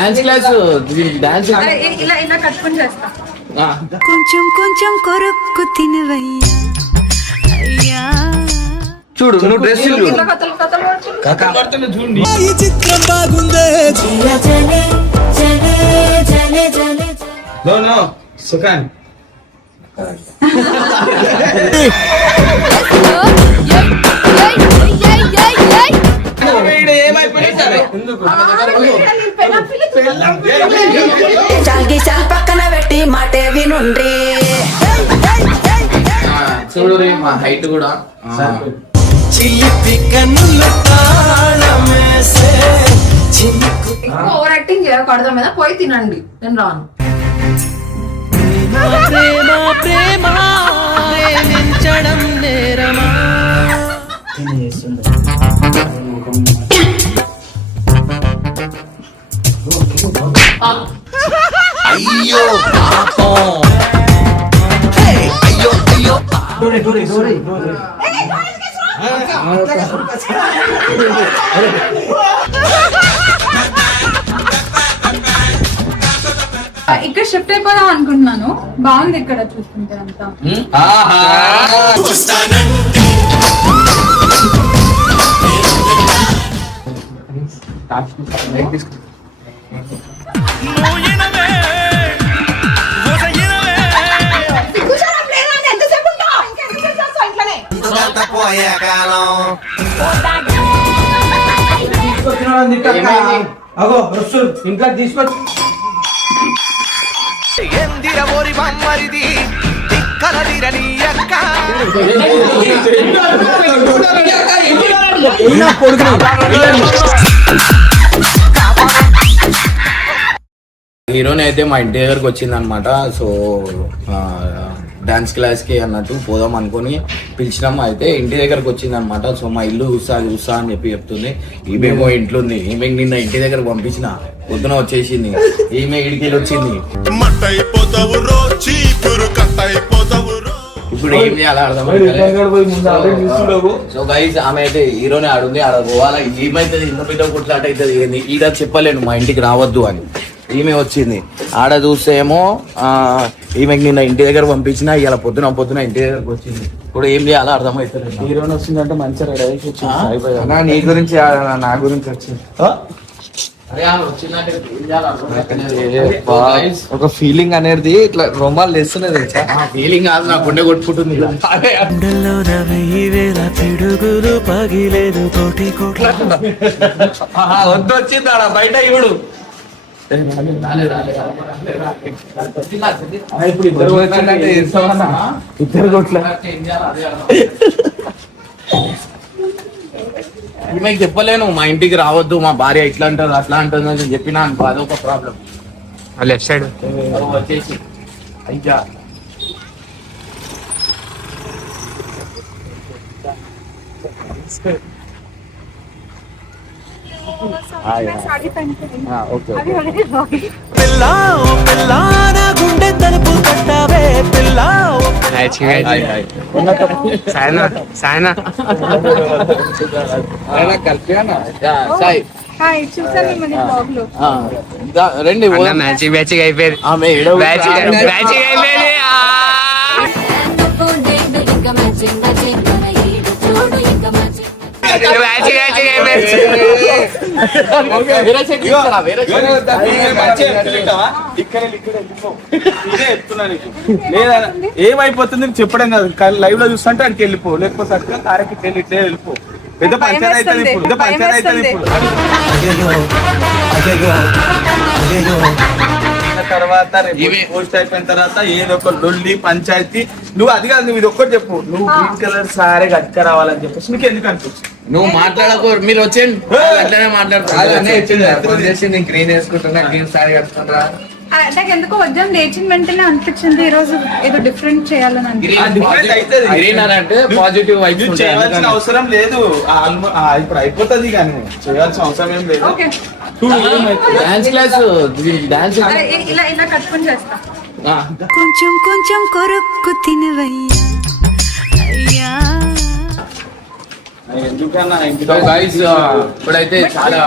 Dance class dance ఇలా ఇలా కట్టుకొని చేస్తా. కొంచెం కొంచెం కొరక్కు తినవయ్యా అయ్యా. చూడు నువ్వు డ్రెస్ చూడు ఇలా కథలు కథలు చూడండి. ఈ చిత్రం బాగుందే. నో సుఖాన్ పక్కన పెట్టి మాటే వినుండ్రి. చూడు మా హైట్ కూడా ఓవర్ యాక్టింగ్ చేయకూడదు మీద పోయి తినండి, నేను రాను. ప్రేమ ప్రేమ ప్రేమించడం నేరమా. అయ్యో పాపం. అయ్యో అయ్యో ఇక్కడ షిఫ్ట్ అయిపోదాం అనుకుంటున్నాను. బాగుంది ఇక్కడ చూస్తుంటే అంతా. ఇంట్లో తీసుకొచ్చి హీరోని అయితే మా ఇంటి దగ్గరకు వచ్చింది అనమాట. సో డాన్స్ క్లాస్ కి అన్నట్టు పోదాం అనుకుని పిలిచినాం. అయితే ఇంటి దగ్గరకు వచ్చింది అనమాట. సో మా ఇల్లు చూస్తా అని చెప్తుంది. ఈమెమో ఇంట్లో ఉంది. ఈమె నిన్న ఇంటి దగ్గర పంపించిన పొద్దున వచ్చేసింది. ఈమె ఇడికెళ్ళి వచ్చింది. ఇప్పుడు ఏం చేయాలి అర్థం. సో గైస్ ఆమె అయితే హీరోని ఆడుంది, ఆడ పోవాలా. ఏమైతే ఇంత పెద్ద కొట్లాట అవుతుంది. ఈడ చెప్పలేను మా ఇంటికి రావద్దు అని. ఈమె వచ్చింది. ఆడ చూస్తే ఏమో ఈమెకి నిన్న ఇంటి దగ్గర పంపించిన, ఇలా పొద్దున ఇంటి దగ్గరకు వచ్చింది. ఇప్పుడు ఏం చేయాలో అర్థమవుతుంది. హీరోయిన్ వచ్చిందంటే మంచిగా రెడీ అయ్యి వచ్చింది. నీ గురించి నా గురించి వచ్చింది. ఒక ఫీలింగ్ అనేది ఇట్లా రొమాలు వేస్తున్నది. ఫీలింగ్ కాదు, నా గుండె కొట్టుకుంటుంది. వద్దు వచ్చింది ఆడ బయట ఇవుడు. ఇప్పుడు ఇద్దరు వచ్చిందంటే ఇద్దరు కొట్ల ఈమెకి చెప్పలేను మా ఇంటికి రావద్దు, మా భార్య ఇట్లా అంటుంది అట్లా అంటుంది అని చెప్పినా అనుకో, అదొక ప్రాబ్లం. లెఫ్ట్ సైడ్ వచ్చేసి అయ్యా గుండె తలుపు కట్టావే పిల్ల. రండి మ్యాచింగ్ మ్యాచింగ్ అయిపోయింది. ఆమె మ్యాచింగ్ అయిపోయింది. ఏమైపోతుంది చెప్పడం కాదు, లైవ్ లో చూస్తుంటే అక్కడికి వెళ్ళిపో, లేకపోతే అక్కడ తారకి ఇట్లే వెళ్ళిపో. పెద్ద పంచాయతీ అవుతుంది ఇప్పుడు, పెద్ద పంచాయతీ అవుతుంది ఇప్పుడు. తర్వాత పోస్ట్ అయిపోయిన తర్వాత ఏదో ఒక లొల్లి పంచాయతీ. నువ్వు అది కాదు, నువ్వు ఇది ఒక్కటి చెప్పు. నువ్వు గ్రీన్ కలర్ సారీ కట్టుక రావాలని చెప్పేసి నీకు ఎందుకు అనిపించింది? నువ్వు మాట్లాడకు, మీరు వచ్చేయండి అట్లనే మాట్లాడుతున్నా. గ్రీన్ వేసుకుంటున్నా, గ్రీన్ సారీ కట్టుకుంటా. నాకు ఎందుకో వద్దాం లేచిన వెంటనే అనిపించింది ఈ రోజు ఏదో డిఫరెంట్ చేయాలని. గ్రీన్ అని అంటే పాజిటివ్ వైబ్స్ నువ్వు చేయాల్సిన అవసరం లేదు, ఇప్పుడు అయిపోతుంది కానీ చేయాల్సిన అవసరం ఏం లేదు. డాన్స్ క్లాస్ డాన్స్ ఇలా ఇలా కట్టుకొని చేస్తా. కొంచెం కొంచెం కొరక్కు తినవయ్యా అయ్యా. ఎందుకన్నా ఇప్పుడైతే చాలా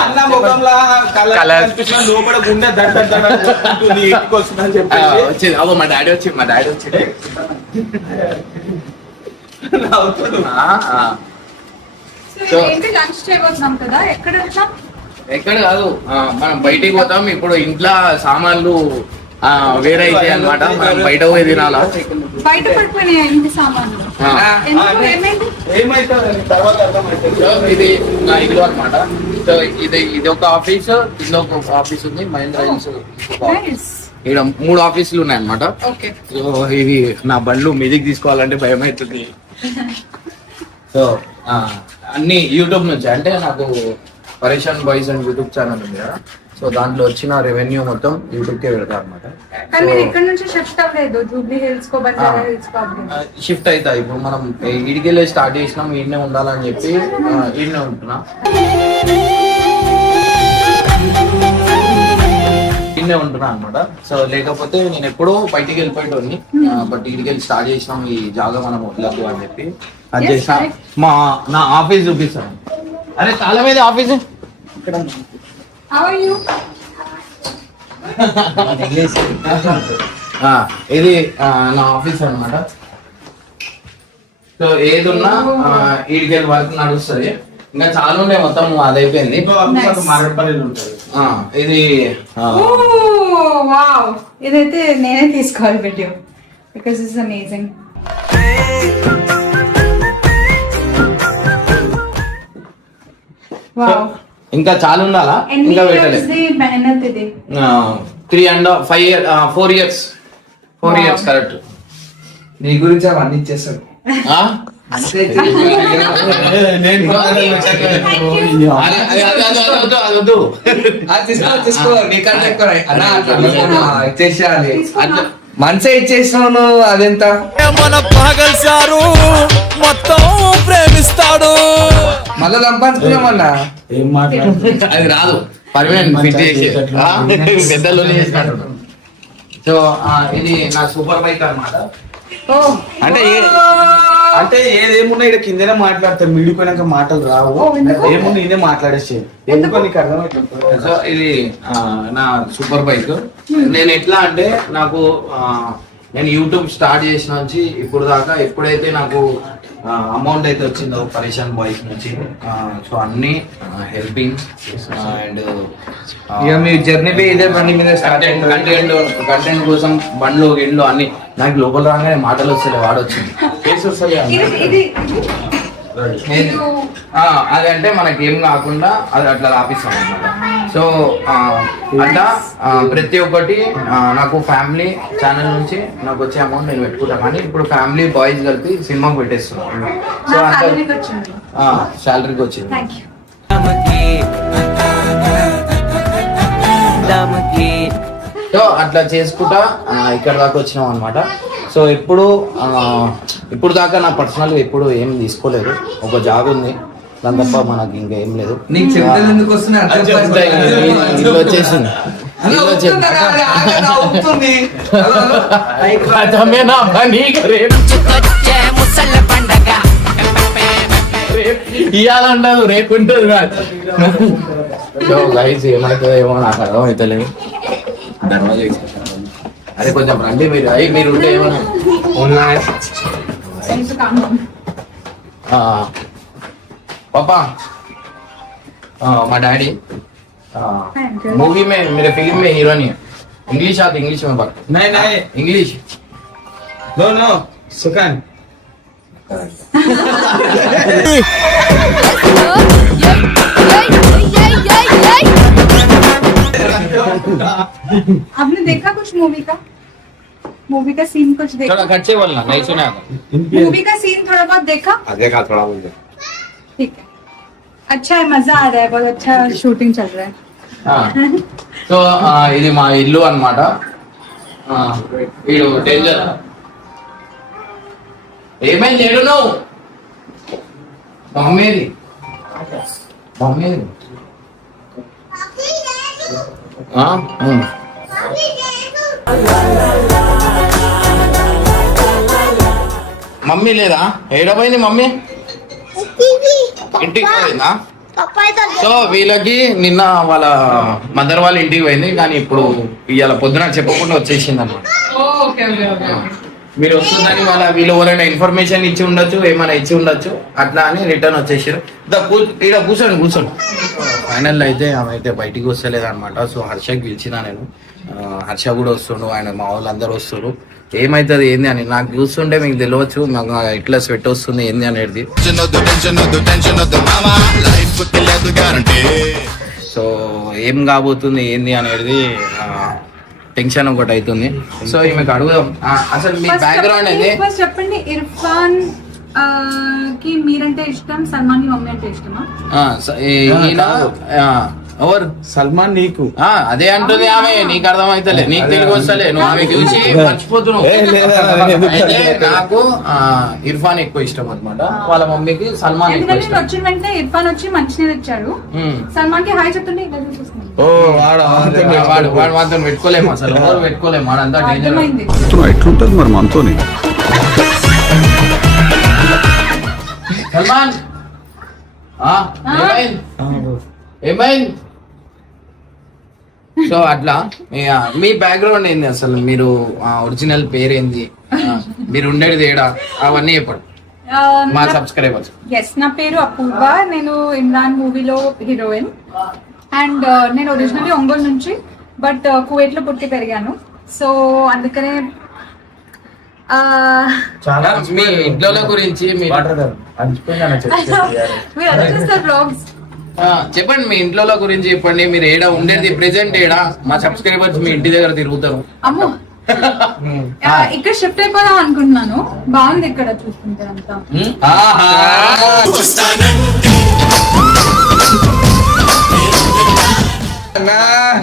అన్న ముఖంలో కలర్ కనిపించిన లోపల గుండె దడ దడ కొట్టుకుంటుంది, ఇంటికి వస్తుందని చెప్పేసి వచ్చింది అవ్వ మా డాడీ వచ్చి నవ్వుతుడు. సో ఏంటి లంచ్ చేయబోతున్నాం కదా, ఎక్కడ వెళ్తాం? ఎక్కడ కాదు మనం బయటికి పోతాం. ఇప్పుడు ఇంట్లో సామాన్లు వేరే అయితే అన్నమాట, మనం బయట పోయి తినాలా. బయట పడిపోయినాయి ఇంటి సామాన్లు. ఎందుకు? ఏమైంది? ఏమైతుంది తర్వాత అర్థమవుతుంది. సో ఇది నా ఇల్లు అన్నమాట. సో ఇది ఒక ఆఫీస్, ఇందులో ఒక ఆఫీస్ ఉంది, మహేంద్ర హిల్స్. Nice. ఇక్కడ 3 ఆఫీసులు ఉన్నాయి అన్నమాట. Okay. సో ఇది నా బండ్లు మీదికి తీసుకోవాలంటే భయం అవుతుంది. సో అన్ని యూట్యూబ్ నుంచి, అంటే నాకు పరేషాన్ బాయ్స్ అండ్ యూట్యూబ్ ఛానల్ ఉంది కదా, సో దాంట్లో వచ్చిన రెవెన్యూ మొత్తం యూట్యూబ్కే పెడతారు అనమాట. కానీ మీరు ఇక్కడ నుంచి షిఫ్ట్ అవ్వలేదు, జూబ్లీ హిల్స్ కో బంజారా హిల్స్ కో అవ్వలేదు. షిఫ్ట్ అవుతా. ఇప్పుడు మనం ఈడికెళ్ళి స్టార్ట్ చేసినాం, ఈడనే ఉండాలని చెప్పి ఈడనే ఉంటున్నా. ఈడనే ఉంటున్నా అనమాట. సో లేకపోతే నేను ఎప్పుడో బయటికి వెళ్ళిపోయేటోని, బట్ ఈడికెళ్ళి స్టార్ట్ చేసినాం, ఈ జాగా మనం వదలద్దు అని చెప్పి అది చేసిన. నా ఆఫీస్ చూపిస్తాను. అరే చాలా మీద ఆఫీస్ How are you? ఇది నా ఆఫీస్ అన్నమాట. సో ఏది ఉన్నా ఈడికెళ్ళి వర్క్ నడుస్తుంది. ఇంకా చాలా ఉండే, మొత్తం అది అయిపోయింది. ఇంకో ఆఫీస్ మారేడుపల్లిలో ఉంటుంది. ఇది Oh, wow. ఇదైతే నేనే తీసుకోవాలి video, because it's amazing. Wow. ఇంకా చాలా ఉండాలా, ఎన్ని ఇంకా years పెట్టలేదు. ది మెహనత్ ఇది? 4 years కరెక్ట్. నీ గురించి అవన్నీ ఇచ్చేస్తాడు. అదొద్దు. తీసుకో నీకంటే ఎక్కువ అన్న ఇచ్చేసేయాలి. మనసే ఇచ్చేసినావు నువ్వు, అదెంత మన పగల్ సారు మొత్తం ప్రేమిస్తాడు. మళ్ళా సంపాదించుకున్నామన్నా. అది రాదు, పర్మనెంట్ ఫిట్ చేసి పెద్దలు చేసినట్టు. సో ఇది నా సూపర్ బైక్ అన్నమాట. అంటే అంటే ఏదేమున్నా ఇక్కడ కిందనే మాట్లాడతారు, మీడిపోయినాక మాటలు రావు. ఏమున్నా నేనే మాట్లాడేసి ఎందుకో నీకు అర్థమవుతుంది. సో ఇది నా సూపర్ బైక్. నేను ఎట్లా అంటే నాకు నేను యూట్యూబ్ స్టార్ట్ చేసిన నుంచి ఇప్పుడు దాకా ఎప్పుడైతే నాకు అమౌంట్ అయితే వచ్చిందో పరేషాన్ బాయ్స్ నుంచి, సో అన్ని హెల్పింగ్ అండ్ ఇక మీ జర్నీ పే ఇదే బండి మీద కంటెంట్ కోసం బండ్లు గిడ్లు అన్ని. నాకు లోపల రాగానే మాటలు వస్తాయి, వాడొచ్చింది అది అంటే మనకేం కాకుండా అది అట్లా రాపిస్తాం అనమాట. సో అట్లా ప్రతి ఒక్కటి నాకు ఫ్యామిలీ ఛానల్ నుంచి నాకు వచ్చే అమౌంట్ నేను పెట్టుకుంటా. కానీ ఇప్పుడు ఫ్యామిలీ బాయ్స్ కలిపి సినిమాకి పెట్టేస్తున్నాను. సో శాలరీకి వచ్చింది. Thank you. సో అట్లా చేసుకుంటా ఇక్కడ దాకా వచ్చినాం అనమాట. సో ఇప్పుడు దాకా నా పర్సనల్ ఎప్పుడు ఏం తీసుకోలేదు. ఒక జాబ్ ఉంది, దాని తప్ప మనకి ఇంకా ఏం లేదు. నీకు చెప్తే ఎందుకు వస్తున్నా ఇల్లు వచ్చేసింది. ఇయ్యాలంటారు, రేపు ఉంటుంది కాదు. గైస్ ఏమవుతుందో ఏమో నాకు అర్థం అవుతలేదు. అదే కొంచెం రండి మీరు, మీరు ఉంటే ఏమన్నా ఉన్నాయి. पापा माय डैडी मूवी में मेरे फिल्म में हीरो नहीं है. इंग्लिश आती, इंग्लिश में बात. नहीं इंग्लिश नो सुकन. आपने देखा कुछ मूवी का सीन कुछ देखा? थोड़ा खर्चे बोलना, नहीं सुना. मूवी का सीन थोड़ा बहुत देखा? देखा थोड़ा बहुत. ठीक है, अच्छा है, मजा आ रहा है, बहुत अच्छा शूटिंग चल रहा है. సో ఇది మా ఇల్లు అన్నమాట. వీడు డేంజర్. ఏమైంది, లేడు నువ్వు? మమ్మీది మమ్మీ లేదా? ఏడపోయింది మమ్మీ? ఇంటికి పోయిందా? సో వీళ్ళకి నిన్న వాళ్ళ మదర్ వాళ్ళ ఇంటికి పోయింది, కానీ ఇప్పుడు ఇవాళ పొద్దున చెప్పకుండా వచ్చేసింది అన్నమాట. Okay okay okay. మీరు వస్తుందని వీళ్ళు ఎవరైనా ఇన్ఫర్మేషన్ ఇచ్చి ఉండొచ్చు, ఏమైనా ఇచ్చి ఉండొచ్చు, అట్లా అని రిటర్న్ వచ్చేసారు. ఇక్కడ కూర్చోండి. ఫైనల్ అయితే ఆమె అయితే బయటికి వస్తలేదు అనమాట. సో హర్షకి పిలిచిన నేను, హర్ష కూడా వస్తుండు, ఆయన మా వాళ్ళు అందరు వస్తారు. ఏమైతుంది ఏంది అని నాకు చూస్తుంటే మీకు తెలియవచ్చు, మాకు ఇట్లా స్వెట్ వస్తుంది ఏంది అనేది. సో ఏం కాబోతుంది ఏంది అనేది టెన్షన్ ఒకటి అవుతుంది. సో ఈమెకు అడుగుదాం అసలు మీ బ్యాక్గ్రౌండ్ అయితే. ఫస్ట్ చెప్పండి, ఇర్ఫాన్ కి మీరంటే ఇష్టం, సల్మాన్ కి మమ్మీ అంటే ఇష్టమా? ఈయన ఎవరు? సల్మాన్ నీకు అదే అంటుంది ఆమె, నీకు అర్థమైతలే, నీకు తెలుగు వస్తలే, నువ్వు ఆమె చూసి మర్చిపోతున్నావు. అయితే నాకు ఇర్ఫాన్ ఎక్కువ ఇష్టం అనమాట, వాళ్ళ మమ్మీకి సల్మాన్ ఎక్కువ ఎందుకంటే ఇష్టం. వచ్చిన వెంటనే ఇర్ఫాన్ వచ్చి మంచినీళ్ళు ఇచ్చాడు, సల్మాన్ కి హాయ్ చెప్తుంటే ఇలా చూసేస్తున్నాను. వాడు మాత్రం పెట్టుకోలేము, అసలు ఎవరు పెట్టుకోలేము, వాడంతా డేంజర్. అర్థమైంది. ఎట్లుంటది మరి మనతోని? సల్మాన్ ఏమైంది? సో అట్లా మీ బ్యాక్గ్రౌండ్ ఏంది అసలు, మీరు ఒరిజినల్ పేరేంది, మీరు ఉండేది ఏడా, అవన్నీ చెప్పండి మా సబ్స్క్రైబర్స్. ఎస్, నా పేరు అపూర్వ, నేను ఇమ్రాన్ మూవీలో హీరోయిన్. అండ్ నేను ఒరిజినల్లీ ఒంగోలు నుంచి, బట్ కువైట్ లో పుట్టి పెరిగాను. సో అందుకనే చాలా మీ ఇంట్లో గురించి మీరు అలా చూస్తారు బ్లాగ్స్. చెప్పండి, మీ ఇంట్లో గురించి చెప్పండి. మీరు ఏడా ఉండేది, ప్రెసెంట్ ఏడా, మా సబ్స్క్రైబర్స్ మీ ఇంటి దగ్గర తిరుగుతారు. అమ్మో, ఇక్కడ షిఫ్ట్ అయిపోదాం అనుకుంటున్నాను, బాగుంది ఇక్కడ చూస్తుంటే అంతా.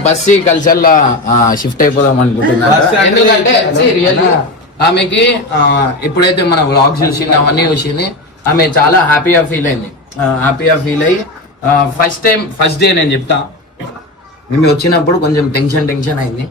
బస్సీ కల్చర్ లా షిఫ్ట్ అయిపోదాం అనుకుంటున్నాను. ఎందుకంటే రియల్లీ ఆమెకి ఎప్పుడైతే మన వ్లాగ్స్ చూసింది, అవన్నీ చూసింది, ఆమె చాలా హ్యాపీగా ఫీల్ అయింది. అయ్యి ఫస్ట్ డే నేను చెప్తా, మేము వచ్చినప్పుడు కొంచెం టెన్షన్ అయింది.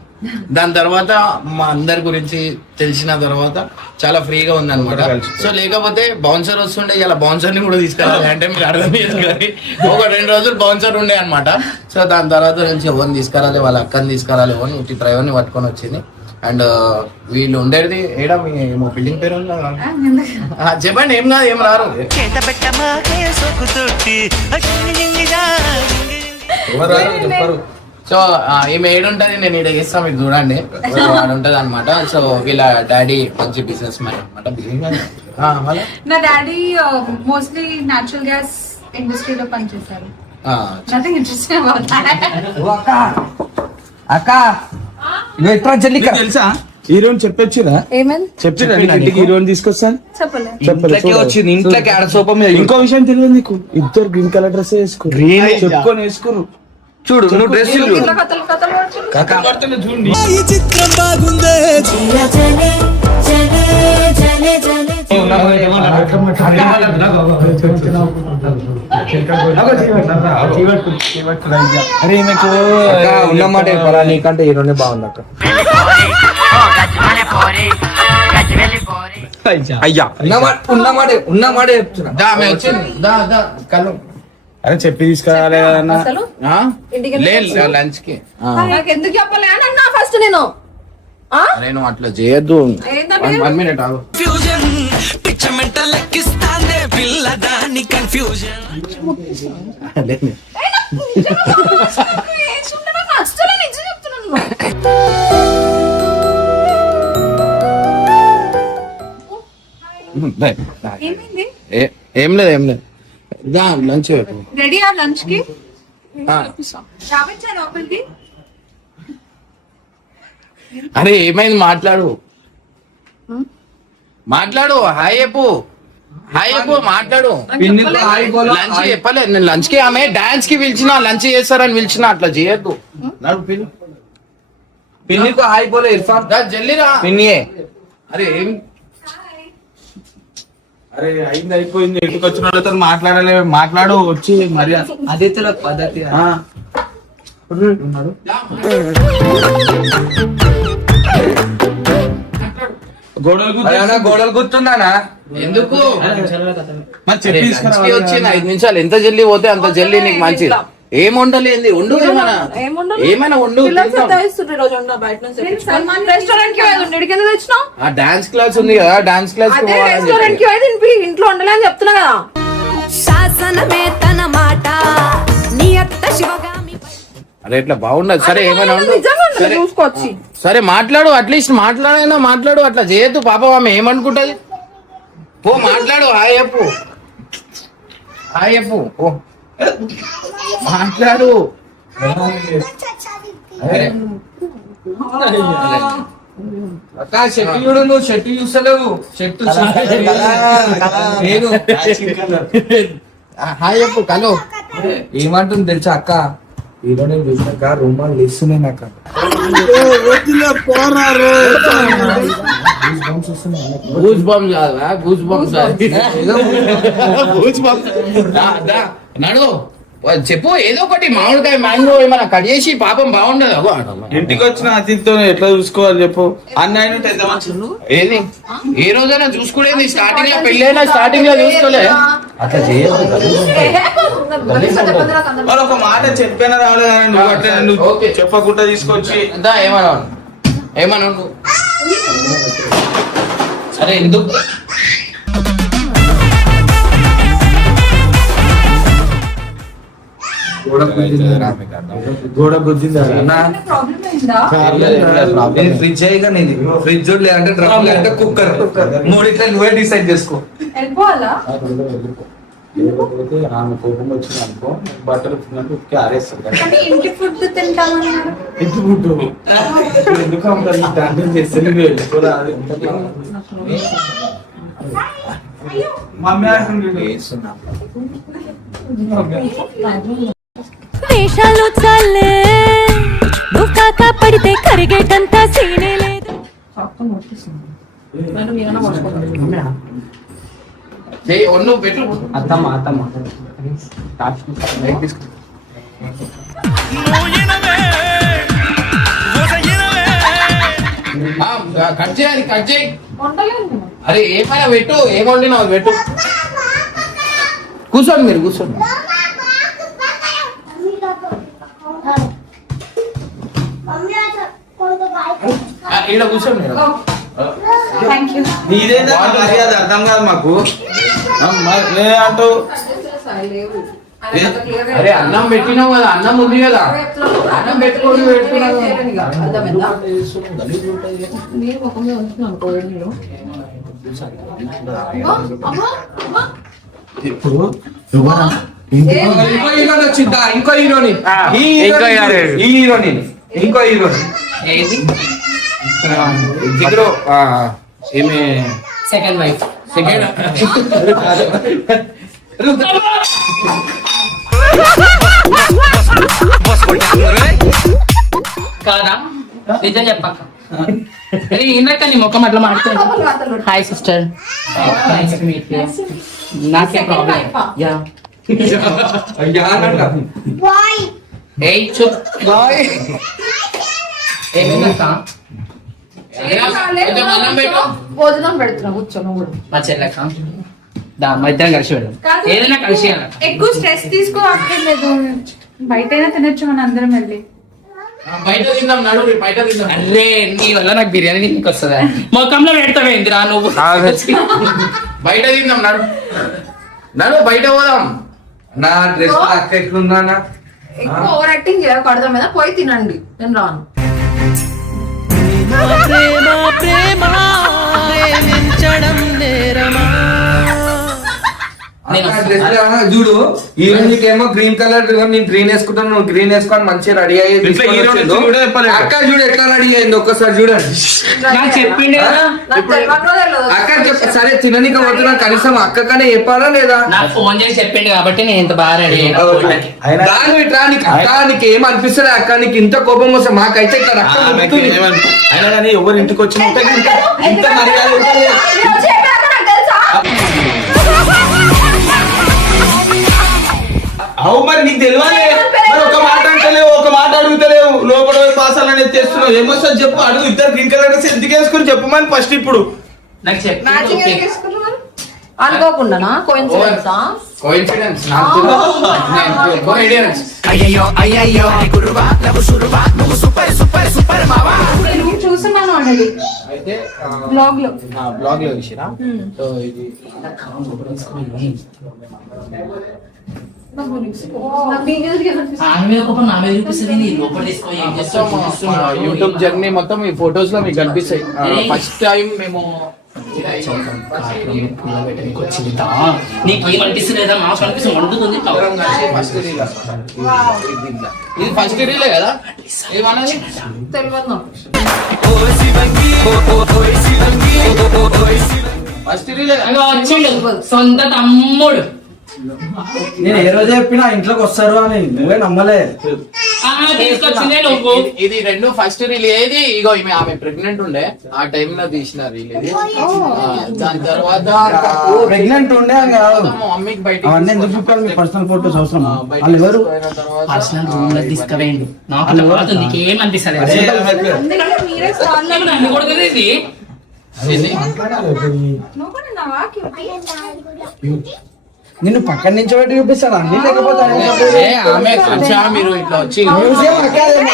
దాని తర్వాత మా అందరి గురించి తెలిసిన తర్వాత చాలా ఫ్రీగా ఉంది అనమాట. సో లేకపోతే బౌన్సర్ వస్తుండే, ఇలా బౌన్సర్ ని కూడా తీసుకెళ్ళాలి అంటే మీరు అర్థం చేసుకోవాలి. ఒక 2 రోజులు బౌన్సర్ ఉండే అనమాట. సో దాని తర్వాత నుంచి ఎవరిని తీసుకురాలి, వాళ్ళ అక్కని తీసుకురాలి, ఎవరిని డ్రైవర్ ని పట్టుకొని వచ్చింది. అండ్ వీళ్ళు ఉండేది ఏడా, మీ బిల్డింగ్ పేరు చెప్పండి. ఏం కాదు, ఏం రారు. సో ఈమె ఏడుంటది, నేను ఇక్కడ చేస్తాను, మీరు చూడండి. ఉంటది అనమాట. సో వీళ్ళ డాడీ మంచి బిజినెస్ మ్యాన్ అనమాట. నా డాడీ మోస్ట్లీ న్యాచురల్ గ్యాస్ ఇండస్ట్రీలో పనిచేశారు. Nothing interesting about that. అక్క ఎట్లా చెల్లి తెలుసా, హీరోయిన్ చెప్పొచ్చురా? ఏమని చెప్పిరా ఇంటికి హీరోయిన్ తీసుకొస్తాను? చెప్పలే. వచ్చింది ఇంట్లోకి ఆడ సోప మీద. ఇంకో విషయం తెలియదు నీకు, ఇద్దరు గ్రీన్ కలర్ డ్రెస్ వేసుకోరు, చెప్పుకొని వేసుకోరు. చూడు నువ్వు డ్రెస్ ఈ చిత్రం బాగుందే. అరే మీకు ఉన్నమాట చెప్పాలా, నీకంటే హీరోనే బాగుంది అక్క. అయ్యా ఉన్నమాట చెప్తున్నా. అరే చెప్పి తీసుకురాలే కదన్నా. లంచ్ కి ఎందుకు చెప్పలే అన్నా ఫస్ట్ నేను. అరే నువ్వు అట్లా చేయొద్దు. 1 minute ఆగు. ఏం లేదు లంచ్ రెడీ ఆ లంచ్ కి రావచ్చా లోపలికి? అరే ఏమైంది, మాట్లాడు హాయ్ చెప్పు మాట్లాడు. లంచ్ చెప్పలేదు నేను, లంచ్ కి ఆమె డాన్స్ కి పిలిచిన, లంచ్ చేస్తారని పిలిచిన, అట్లా చేయొద్దు. పిన్నికి హాయ్ పోలే ఇర్ఫాన్, జల్లిరా పిన్నియే. అరే ఏం అరే అయింది అయిపోయింది, ఇంటికి వచ్చిన వాళ్ళతో మాట్లాడు వచ్చి మరి అదే పద్ధతి. గోడలు గుర్తుందానా? ఎందుకు మరి చెప్పి లంచ్కి వచ్చింది 5 నిమిషాలు, ఎంత జల్దీ పోతే అంత జల్దీ నీకు మంచిది. ఏం వండలేంది, వండు ఏమైనా వండు. రెస్టారెంట్ కి పోయేది ఉండే, కింద తెచ్చినావు. ఆ డాన్స్ క్లాస్ ఉంది కదా, డాన్స్ క్లాస్ రెస్టారెంట్ కి పోయేది ఇంట్లో వండలే అని చెప్తున్నా కదా. శాసనమే తన మాట నీ అత్త శివగామి అరే ఇట్లా బాగుండదు. సరే ఏమైనా వండు. సరే చూసుకోవచ్చు. సరే మాట్లాడు, అట్లీస్ట్ మాట్లాడైనా మాట్లాడు. అట్లా చేయొద్దు పాపం, ఆమె ఏమనుకుంటది. పో మాట్లాడు, హాయ్ చెప్పు, హాయ్ చెప్పు, పో మాట్లాడు. అక్క చెట్టు చూడు, నువ్వు చెట్టు చూస్తలేవు. చెట్టు హాయ్ చెప్పు కలో. ఏమంటుంది తెలుసా అక్క, ఈరోజు నేను చూసినాక రూమాలు లేస్తున్నాయి నాకు. గూస్ బంప్స్ కాదా, గూస్ బంప్స్ నడు చెప్పు ఏదో ఒకటి. మామిడికాయ మ్యాంగో ఏమైనా కట్ చేసి పాపం బాగుండదు. ఇంటికి వచ్చిన అతిథితో ఎట్లా చూసుకోవాలి చెప్పు. అన్నయ్య పెద్ద మనుషులు ఏది ఏ రోజైనా చూసుకునేది. స్టార్టింగ్ లో పెళ్ళైనా స్టార్టింగ్ లో చూసుకోలే. అట్లా చేయొద్దు. వాళ్ళు ఒక మాట చెప్పినా రావాలి కానీ నువ్వు అట్లా నువ్వు చెప్పకుండా తీసుకొచ్చి ఏమన్నా ఏమన్నా ఉండు. సరే ఎందుకు గోడ గుద్దిందా ప్రాబ్లం అయిందా? ఫ్రిడ్జ్ అయ్యి కానీ ఫ్రిడ్జ్ లేదంటే డ్రమ్ లేదంటే కుక్కర్ మూడిట్లా నువ్వే డిసైడ్ చేసుకో. వెళ్ళిపోవాలా? ఆమె కోపం వచ్చింది అనుకో, బట్టలు ఉతికి ఆరేస్తాను. కానీ ఇంటి ఫుడ్ తింటామన్నారు. ఎందుకు దాంట్లో చేస్తే వెళ్ళిపోరా. వేషాలు చాలే నువ్వు కాక పడితే కరిగేటంత సీనే లేదు. ఒన్ను పెట్టు. అత్తమ్మ కట్ చేయాలి, కట్ చేయి. వండలేదు. అరే ఏమైనా పెట్టు, ఏం వండినావు పెట్టు. కూర్చోండి, మీరు కూర్చోండి. ఈడ కూర్చోండి. Thank you. నీదేనా మర్యాద అర్థం కాదు మాకు. అంటూ అరే అన్నం పెట్టినావు కదా, అన్నం ఉంది కదా, అన్నం పెట్టుకొని పెట్టుకున్నావు. ఇంకో హీరోని వచ్చిందా? ఇంకో హీరోని ఏది జిగ్రో ఏమి సెకండ్ వైఫ్. సెకండ్ కాదా నిజం చెప్పాక ఇందాక నీ ముఖం అట్లా మాట్లాడుతుంది. Hi sister, nice to meet you. నాకే ప్రాబ్లం. యా ఏయ్ చూప్ బాయ్. ఏమిందక్క భోజనం పెడుతున్నా, కూర్చోను. మా చెల్లెక్క దా మా ఇద్దరం కలిసి వెళ్దాం. ఏదైనా కలిసి వెళ్ళాక. ఎక్కువ స్ట్రెస్ తీసుకో అక్కర్లేదు. బయటైనా తినొచ్చు మన అందరం వెళ్ళి. బయట తిందాం, నడు బయట తిందాం. అరే నీ వల్ల నాకు బిర్యానీ నీకు వస్తుందా? ముఖంలో పెడతావేందిరా నువ్వు? బయట తిందాం, నడు నడు బయట పోదాం. నా డ్రెస్ అక్క ఎట్లుందా? ఎక్కువ ఓవర్ యాక్టింగ్ చేయకు, అర్థం మీద పోయి తినండి, నేను రాను. చూడు హీరోయిన్ ఏమో గ్రీన్ కలర్, నేను గ్రీన్ వేసుకుంటాను, నువ్వు గ్రీన్ వేసుకొని మంచిగా రెడీ అయ్యి అక్క చూడు ఎట్లా రెడీ అయింది ఒక్కసారి చూడండి. నాకు చెప్పిండు కదా. అక్క సరే తిననీక పోతున్నా, కనీసం అక్కకనే చెప్పాలా లేదా? నాకు ఫోన్ చేసి చెప్పిండు కాబట్టి నేను ఇంత బాగా రెడీ నీకు ఏం అనిపిస్తుంది అక్క? నీకు ఇంత కోపం వస్తే మాకైతే ఇక్కడ అయినా కానీ ఎవరి ఇంటికి వచ్చిన ఇంత మర్యాద అవు. మరి నీకు తెలియాలి. మరి ఒక మాట అంటలేవు, ఒక మాట అడుగుతలేవు, లోపల పాసాలని ఎత్తేస్తున్నావు. ఏమొస్తుంది చెప్పు. అడుగు. ఇద్దరు గ్రీన్ కలర్ డ్రెస్ ఎందుకు వేసుకుని చెప్పమని ఫస్ట్. ఇప్పుడు నాకు చెప్పి అనుకోకుండానా కోయిన్సిడెన్సా కోఇన్సిడెన్స్ నాకు కోఇన్సిడెన్స్ నేను చూస్తున్నాను ఆల్రెడీ అయితే బ్లాగ్ లో. బ్లాగ్ లో చూసిరా సో ఇది యూట్యూబ్ జర్నీ మొత్తం ఈ ఫొటోస్ లో మీకు కనిపిస్తాయి. ఫస్ట్ టైం మేము నీకేమనిపిస్తుందా మాకు అనిపిస్తుంది వండుతుంది ఫస్ట్ రీల్ ఇది ఫస్ట్ రీలే కదా ఏమన్నది తెలియదు ఫస్ట్ రీలే వచ్చిండు సొంత తమ్ముడు నేను ఏ రోజు చెప్పినా ఇంట్లోకి వస్తారు అని నువ్వే నమ్మలే. తీసుకొచ్చిందే నువ్వు ఇది రెండు ఫస్ట్ రీల్ ఏది ఇగో ఆమె ప్రెగ్నెంట్ ఉండే ఆ టైమ్ లో తీసిన రీల్ ఇది. దాని తర్వాత ప్రెగ్నెంట్ ఉండే అని కాదు, మా మమ్మీకి బయట అవన్నీ ఎందుకు చెప్పాలి? మీ పర్సనల్ ఫోటోస్ అవసరం. వాళ్ళు ఎవరు? పర్సనల్ రూమ్ లో తీసుకువేయండి నాకు తర్వాత నీకేమనిపిస్తలేదు ఎందుకంటే మీరే స్టార్ లో నన్ను కొడుతుంది ఇది నువ్వు కూడా ఉన్నావా? క్యూటీ. నిన్ను పక్కన నుంచి పెట్టి చూపిస్తాను అన్ని, లేకపోతే ఆమె కొంచెం మీరు ఇట్లా వచ్చి మ్యూజియం అకాడమీ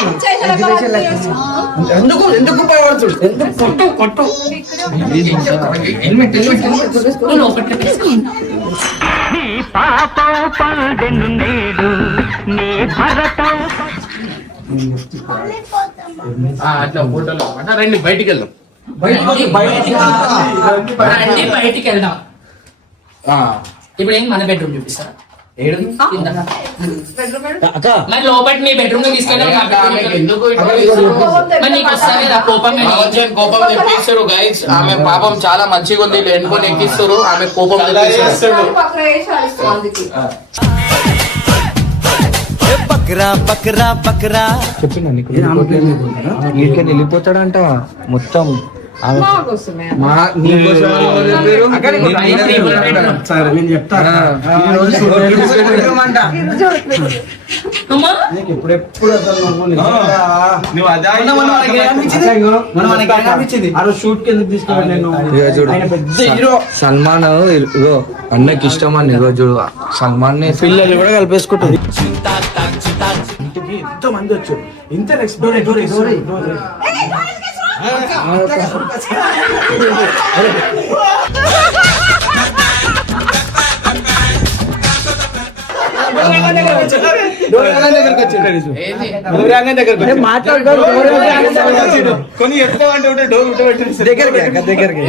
ఎందుకు ఎందుకు ఉపయోగపడుతుంది? ఎందుకు కొట్టు నువ్వు ఒకటి తీసుకో అట్లా ఫోటోలో అన్నమాట. రండి బయటికి వెళ్దాం. బయటికి వెళ్దాం. ఇప్పుడు ఏంటి మన బెడ్రూమ్ చూపిస్తారా? అక్క మరి లోపల మీ బెడ్రూమ్ లో తీసుకెళ్ళాం ఎందుకు మరి నీకు వస్తానే కోపం కోపం తెప్పిస్తారు గైడ్స్. ఆమె పాపం చాలా మంచిగా ఉంది, ఎన్నుకొని ఎక్కిస్తారు. ఆమె కోపం తెప్పిస్తారు. బక్రా బక్రా బక్రా చెప్పినా నీకు వెళ్ళిపోతాడంట మొత్తం. సరే నేను చెప్తా. నీకు ఎప్పుడెప్పుడు అసలు ఆ రోజు షూట్ కి ఎందుకు తీసుకెళ్ళాను నేను? ఆయన పెద్ద హీరో. సల్మాన్ ఇగో అన్నకి ఇష్టం అని ఇగో చూడు సల్మాన్ పిల్లలు కూడా కలిపేసుకుంటుంది. ఇంత మంది వచ్చారు. ఇంత కొన్ని ఎక్కువ అంటే డోర్ దగ్గరికి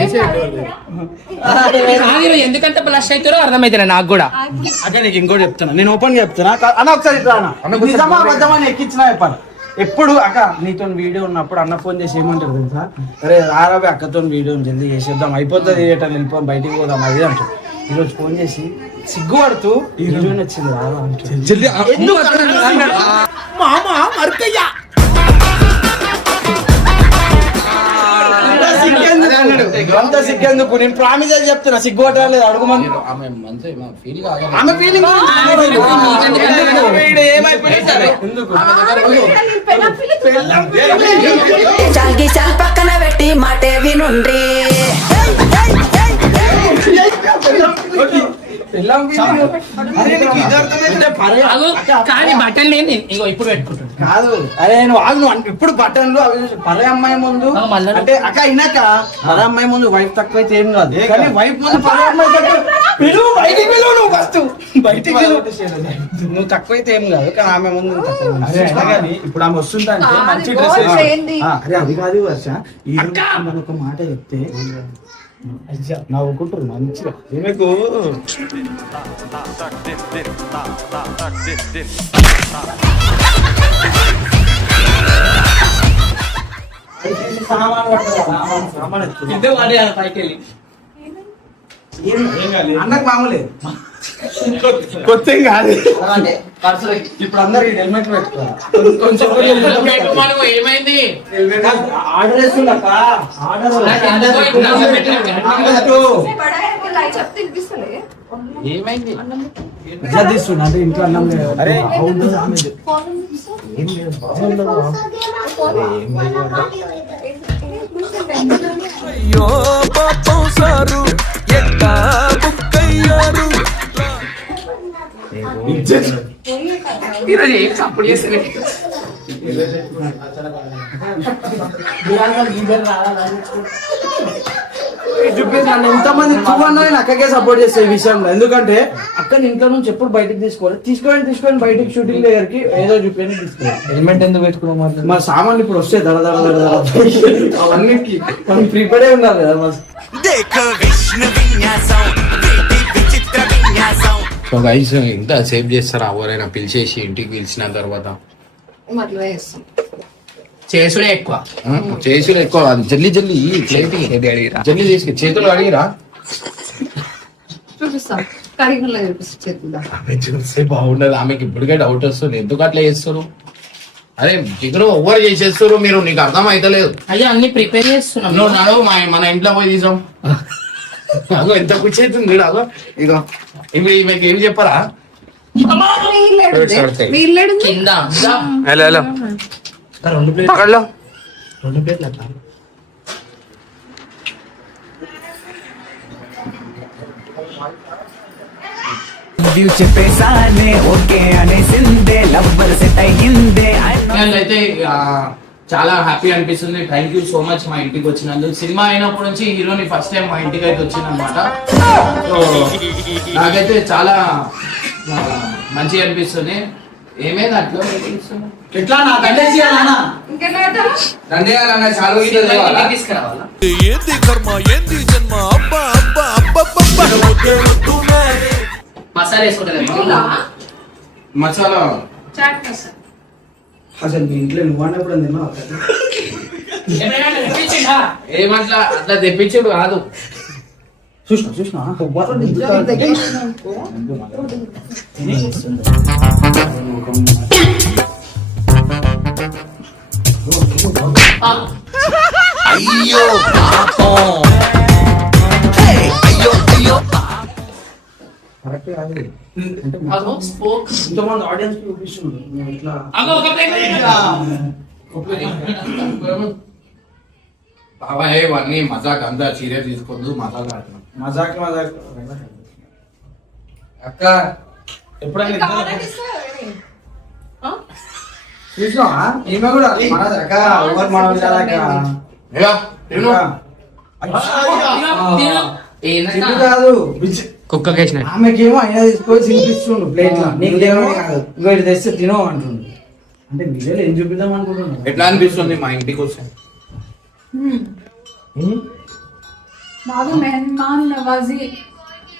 ఎందుకంటే బ్లష్ అవుతారో అర్థమైతే నాకు కూడా. అక్కడ నీకు ఇంకోటి చెప్తున్నా, నేను ఓపెన్ గా చెప్తున్నా అన్న. ఒకసారి ఇట్లా అన్న, నిజమా అబద్ధమని ఎక్కించినా చెప్పాలి. ఎప్పుడు అక్క నీతో వీడియో ఉన్నప్పుడు అన్న ఫోన్ చేసి ఏమంటారు తెలుసా? అరే రారాబే అక్కతో వీడియో జల్దీ చేసేద్దాం, అయిపోతుంది, థియేటర్ వెళ్ళిపోదాం, బయటికి పోదాం అది అంటారు. ఈరోజు ఫోన్ చేసి సిగ్గుపడుతూ హీరోయిన్ వచ్చింది రావా అంత సిగ్గెందుకు? నేను ప్రామిస్ అని చెప్తున్నా, సిగ్గుపడలేదు అడుగుమని. ఆమె ఫీలింగ్ పక్కన పెట్టి మాటే వినుండ్రి కానీ బట్టలు నేను ఇగో ఇప్పుడు పెట్టుకుంటాను కాదు. అరే నువ్వు ఆగు, నువ్వు ఇప్పుడు బట్టన్లు అవి పరే అమ్మాయి ముందు అంటే అక్క అయినాక పరే అమ్మాయి ముందు వైఫ్ తక్కువైతే ఏం కాదు, కానీ వైఫ్ ముందు పరే అమ్మాయి పిలువు, బయటికి పిలువు, నువ్వు ఫస్ట్ బయటికి పిలువు. నువ్వు తక్కువైతే ఏం కాదు, కానీ ఆమె ముందు ఇప్పుడు ఆమె వస్తుందా అంటే మంచి డ్రెస్ అరే అది కాదు వర్ష. ఈ ఒక మాట చెప్తే నవ్వుకుంటారు మంచిగా. ఈమెకు అన్నకు మామూలే కొత్త కాదు. ఇప్పుడు అందరు హెల్మెట్ పెట్టుకోవాలి. ఏమైంది ఆర్డర్ వేస్తుండక ఆర్డర్ ఏమైంది తీస్తున్నా అంటే ఇంట్లో అన్నం లేదు. అరే అయ్యో పాపం సారు ఎట్టా బుక్క ఈరోజు ఏం సపోర్ట్ చేస్తే చూపించాను ఎంతమంది చూడన్నా నేను అక్కకే సపోర్ట్ చేస్తే ఈ విషయంలో. ఎందుకంటే అక్కని ఇంట్లో నుంచి ఎప్పుడు బయటకు తీసుకొని బయటకు షూటింగ్ దగ్గరికి ఏదో చూపించి తీసుకోవాలి. హెల్మెట్ ఎందుకు పెట్టుకున్నాం? మా సామాన్లు ఇప్పుడు వస్తే దడ అవన్నిటికి మనం ప్రిపేర్ ఉండాలి కదా మా. సో గైస్ ఇంకా సేవ్ చేస్తారా ఎవరైనా పిలిచేసి ఇంటికి పిలిచిన తర్వాత? చేసుడే ఎక్కువ. చేసి ఎక్కువ జల్లి ప్లేట్ జల్లి తీసుకు చేతులు అడిగిరా ఆమె చూస్తే బాగుండదు. ఆమెకి ఇప్పటికే డౌట్ వస్తుంది ఎందుకు అట్లా చేస్తారు. అరే చికెన్ ఓవర్ చేసేస్తారు మీరు, నీకు అర్థం అయితలేదు. అయ్యో అన్ని ప్రిపేర్ చేస్తున్నాం. నువ్వు నడవు మన ఇంట్లో పోయి తీసాం. అగో ఎంత కూర్చేస్తుంది అగో ఇగో. ఇప్పుడు ఈమెకి ఏం చెప్పరా? కింద రెండు ప్లేట్లు చెప్పేసానే ఓకే అనేసిందే లవ్వర్ సెట్ అయ్యిందే. అయితే చాలా హ్యాపీ అనిపిస్తుంది. థ్యాంక్ యూ సో మచ్ మా ఇంటికి వచ్చినందుకు. సినిమా అయినప్పటి నుంచి హీరోని ఫస్ట్ టైం మా ఇంటికి అయితే వచ్చిందనమాట. సో నాకైతే చాలా మంచిగా అనిపిస్తుంది. ఏమైంది అట్లా ఎట్లా నా దండేసి తీసుకురావాలా? మసాలా వేసుకుంటా మసాలా అసలు మీ ఇంట్లో నువ్వు అన్నప్పుడు తిన్నావు ఏమట్లా అట్లా తెప్పించుడు కాదు. చూసినా అయ్యో ఇంతమంది ఆడియన్స్ చూపిస్తున్నారు ఇట్లా. బాబాయ్ ఇవన్నీ మజాక్ అంతా సీరియస్ తీసుకోవద్దు. మజాక్ ఆడుతున్నాం. మజాక్ అక్క ఎప్పుడైనా చూసినావా? ఈమె కూడా మనది అక్క. ఎవరు మన ఇగో, తిను. కాదు కుక్కకేసిన ఆమెకేమో అయినా తీసుకొని తినిపిస్తుండు ప్లేట్ లో. నీకేమో కాదు ఇంకో ఇటు తెస్తే తినో అంటుండు. అంటే వీడియోలో ఏం చూపిద్దాం అనుకుంటున్నాను. ఎట్లా అనిపిస్తుంది మా ఇంటికి వస్తే? బాబు మెహమాన్ నవాజీ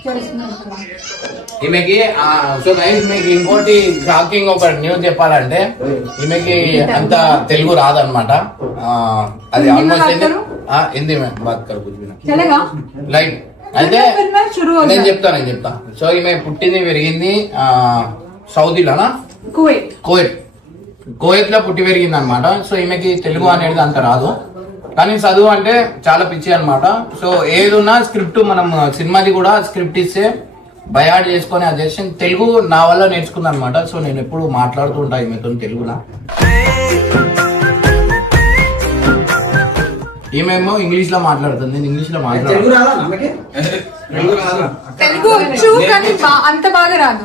చేస్తున్నారు. ఈమెకి సో గైస్ మీకు ఇంకోటి షాకింగ్ ఒక న్యూస్ చెప్పాలంటే ఈమెకి అంత తెలుగు రాదనమాట. అది ఆల్మోస్ట్ హిందీ బాత్ కర్ కుछ भी ना చలేగా లైక్ అయితే शुरू हो నేను చెప్తా. సో ఈమె పుట్టింది పెరిగింది సౌదీలోనా కోయత్ లో పుట్టి పెరిగింది అనమాట. సో ఈమెకి తెలుగు అనేది అంత రాదు, కానీ చదువు అంటే చాలా పిచ్చి అనమాట. సో ఏదున్నా స్క్రిప్ట్ మనం సినిమాది కూడా స్క్రిప్ట్ ఇస్తే బయాడ్ చేసుకొని అది చేసి తెలుగు నా వల్ల నేర్చుకుంది అనమాట. సో నేను ఎప్పుడు మాట్లాడుతూ ఉంటా ఈమెతో తెలుగులా. ఈమెమో ఇంగ్లీష్ లో మాట్లాడుతుంది, నేను ఇంగ్లీష్ లో తెలుగు రాదా ఆమెకి? తెలుగు వచ్చు కానీ అంత బాగా రాదు.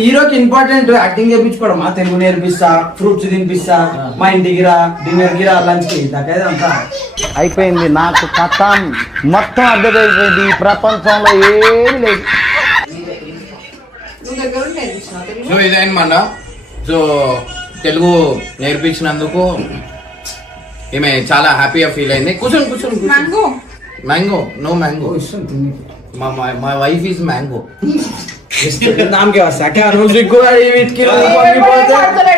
హీరోకి ఇంపార్టెంట్ యాక్టింగ్ చేయించుకోవడం. మా తెలుగు నేర్పిస్తా, ఫ్రూట్స్ తినిపిస్తా, మా ఇంటికి రా, డిన్నర్ కి రా, లంచ్ కి అంతా అయిపోయింది. నాకు కథ మొత్తం అర్థమైపోయింది. ఈ ప్రపంచంలో ఏమి లేదు. సో ఇదేనమాట. సో తెలుగు నేర్పించినందుకు ఈమె చాలా హ్యాపీగా ఫీల్ అయింది. కూర్చొని mango no mango my wife is mango. नाम क्या है क्या रोज को వీటికి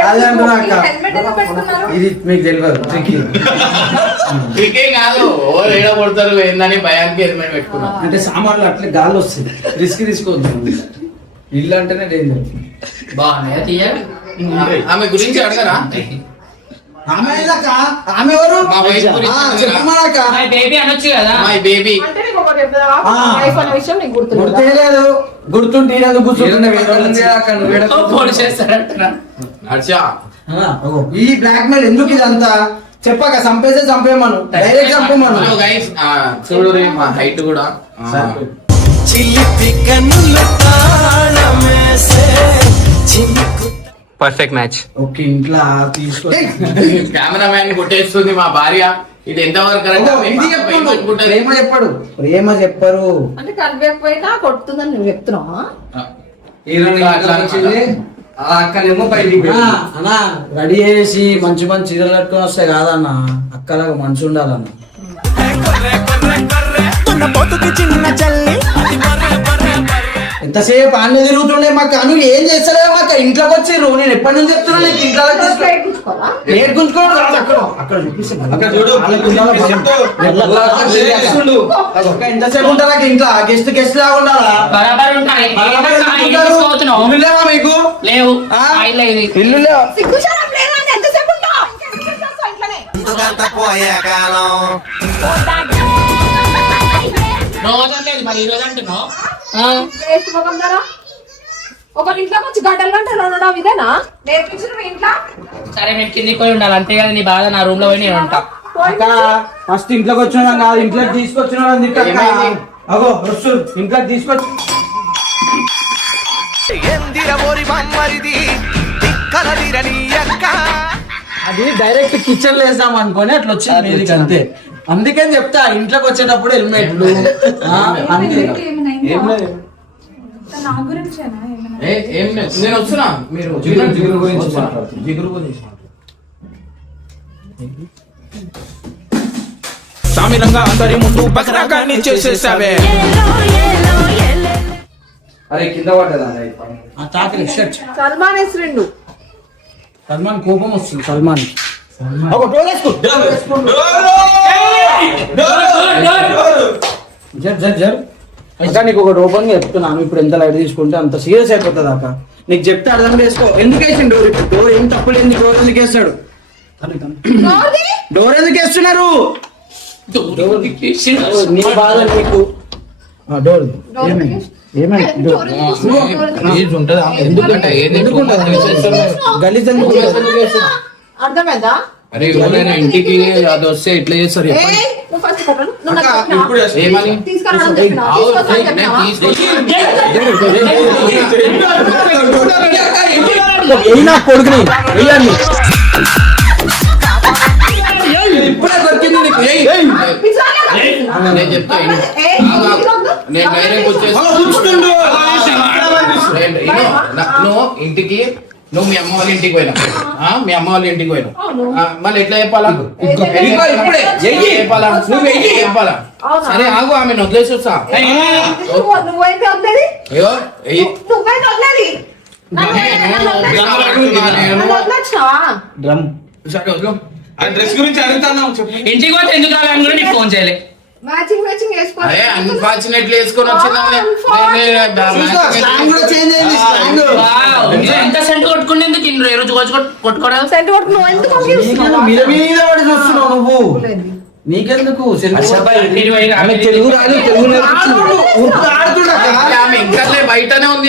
అదే అంటున్నాక ఇది మీకు తెలియదు. ట్రికే కాదు, ఓవర్ ఏడ కొడతారు ఏందని భయానికి హెల్మెట్ పెట్టుకున్నా. అంటే సామాన్లు అట్లే గాలి వస్తుంది, రిస్క్ తీసుకోవద్దు. ఇల్లు అంటేనే డేంజర్. ఆమె గురించి అడగరా? ఆమె ఎవరు? మా వైఫ్ గురించి చెప్పమాక. బేబీ అనొచ్చు కదా. మై బేబీ గుర్తులేదు. గుర్తుంటే ఈ బ్లాక్ మెయిల్ ఎందుకు ఇదంతా చెప్పాక చంపేసే చంపేమను, డైరెక్ట్ చంపేమను. చూడు మా హైట్ కూడా పర్ఫెక్ట్ మ్యాచ్. ఓకే ఇంట్లో తీసుకో కెమెరామ్యాన్ కొట్టేస్తుంది మా భార్య. ఇది ఎంతవరకు కరెక్ట్? ప్రేమ చెప్పాడు, ప్రేమ చెప్పరు. అంటే కలిపేకపోయినా కొడుతుందని నువ్వు చెప్తున్నావా? అక్కనేమో బయటికి అన్నా రెడీ చేసి మంచి మంచి చీరలు కట్టుకొని వస్తే కాదన్న, అక్కలాగా మంచి ఉండాలన్న. ఎంతసేపు అన్ని తిరుగుతుండే మాకు అను ఏం చేస్తలేవు మాకు ఇంట్లోకి వచ్చిర్రు. నేను ఎప్పటి నుంచి చెప్తున్నా నీకు ఇంట్లో నేర్చుకోవాలి అక్కడ చూపిస్తాను. ఎంతసేపు ఉంటారా ఇంట్లో గెస్ట్ లాగా ఉండాలా? మీకు లేవు ఇల్లు లేవు. ఒక ఇంట్లో వచ్చి గంటలు గంటలు ఉండడం ఇదేనా నేర్పించిన మీ ఇంట్లో? సరే మేము కిందికి పోయి ఉండాలి అంతే కదా. నీ బాధ నా రూమ్ లో పోయి నేను ఉంటా. ఫస్ట్ ఇంట్లోకి వచ్చిన కాదు, ఇంట్లోకి తీసుకొచ్చిన అగో వస్తు ఇంట్లోకి తీసుకొచ్చి అది డైరెక్ట్ కిచెన్ లో వేసాం అనుకోని అట్లా వచ్చింది మీదికి అంతే. అందుకని చెప్తా ఇంట్లోకి వచ్చేటప్పుడు హెల్మెట్లు నా గురించేనా ఏమైనా? ఏం లేదు, నేను వస్తున్నా. మీరు జిగురు గురించి మాట్లాడుతున్నారు. జిగురు గురించి సామిరంగా అందరి ముందు బకరాగాన్ని చేసేసావే. అరే కింద పడ్డదా ఆ తాతని షర్ట్ సల్మాన్ వేసిరిండు. సల్మాన్ కోపం వస్తుంది. సల్మాన్ ఇంకా నీకు ఒకటి ఓపెన్ గా చెప్తున్నాను. ఇప్పుడు ఎంత లైట్ తీసుకుంటే అంత సీరియస్ అయిపోతుంది అక్క. నీకు చెప్తే అర్థం చేసుకో. ఎందుకు వేసిండు డోర్? ఇప్పుడు డోర్ ఏం తప్పులేదు. డోర్ ఎందుకు వేస్తాడు? డోర్ ఎందుకు వేస్తున్నారు? నీ బాధ నీకు. డోర్ గలీజ్ ఎందుకు? అర్థమైందా? అరే ఎవరైనా ఇంటికి అది వస్తే ఎట్లా చేస్తారు చెప్పండి. నువ్వు ఫస్ట్ కొట్టను. నువ్వు నాకు చెప్పినావా? ఏమని తీసుకురావడం చెప్పినావా? తీసుకొస్తాను చెప్పినావా? కొడుకుని ఇప్పుడే దొరికింది నీకు. నేను చెప్తా విను. నేను డైరెక్ట్ వచ్చేసి నువ్వు ఇంటికి నువ్వు మీ అమ్మ వాళ్ళ ఇంటికి పోయినా మీ అమ్మ వాళ్ళ ఇంటికి పోయినా మళ్ళీ ఎట్లా చెప్పాలా? ఇప్పుడే చెప్పాలా? నువ్వు వెయ్యి చెప్పాలా? సరే ఆగు, ఆమె వదిలేసి వస్తా. నువ్వైతే వద్దని అయ్యో నువ్వైతే వద్దని డ్రమ్ ఆ డ్రెస్ గురించి అడుగుతాను చెప్పు. ఇంటికి పోతే ఎందుకు రావాలి కూడా నీకు ఫోన్ చేయలే. మ్యాచింగ్ మ్యాచింగ్ వేసుకోవాలి. అదే అన్ఫార్చునేట్లీ వేసుకొని వచ్చిందా? ఎంత సెంట్ కొట్టుకునేందుకు ఈ రోజు కొట్టుకోవడం? సెంటు కొట్టుకు నువ్వు ఎందుకు పంపిస్తున్నావు? మీద మీద పడి చూస్తున్నావు నువ్వు. నీకెందుకు తెలుగు రాదు, తెలుగు నేర్పించింది. ఆమె ఇంకా బయటనే ఉంది.